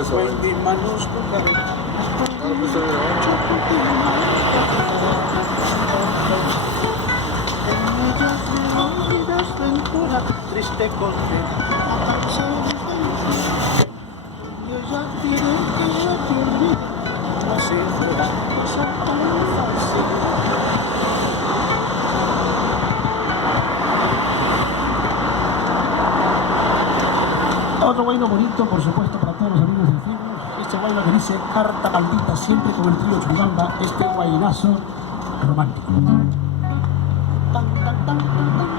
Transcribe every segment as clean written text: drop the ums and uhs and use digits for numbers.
eso, güey. En mis manos tocaré. No, pues está Ventura, triste contenta, y ella quiere que yo te olvide, como si fuera cosa tan fácil. Otro guayno bonito, por supuesto, para todos los amigos del Facebook. Este guayno que dice Carta Maldita, siempre con el trío Churibamba, este guaynazo romántico. Tan, tan, tan, tan, tan.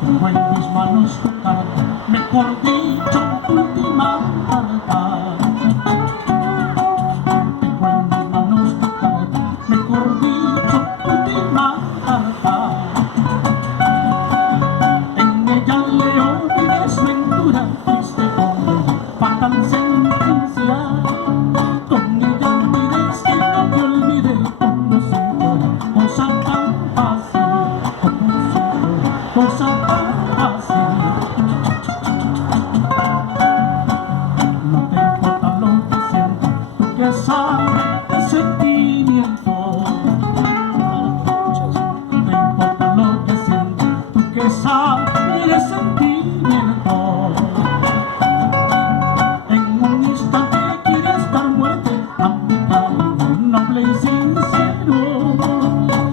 Tengo en mis manos tu carta, mejor dicho, última carta. Tengo en mis manos tu carta, mejor dicho, última carta. En ella leo mi desventura, triste con fatal sentencia. Con ella pides que no te olvide, como si fuera cosa tan fácil, como si fuera cosa tan fácil. No te importa lo que siento, tú que sabes de sentimiento. No te importa lo que siento, tú que sabes de sentimiento. En un instante quieres dar muerte a mi cariño noble y sincero.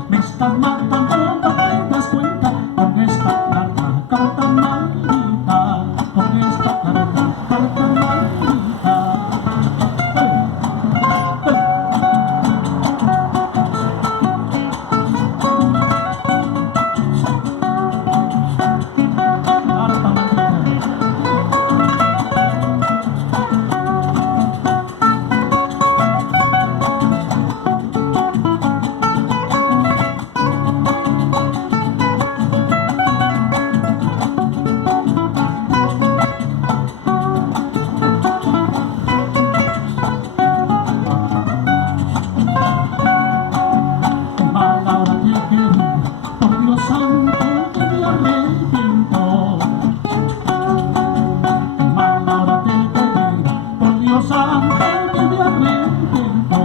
Me estás matando, no te das cuenta, con esta carta, carta maldita, con esta carta, carta maldita. Carta maldita. Ahora te quiero, por Dios santo que me arrepiento. Ahora te quiero, por Dios santo que me arrepiento.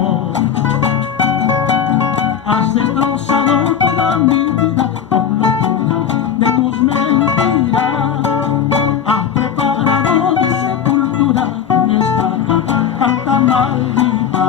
Has destrozado toda mi vida por locura de tus mentiras. Has preparado mi sepultura con esta carta maldita.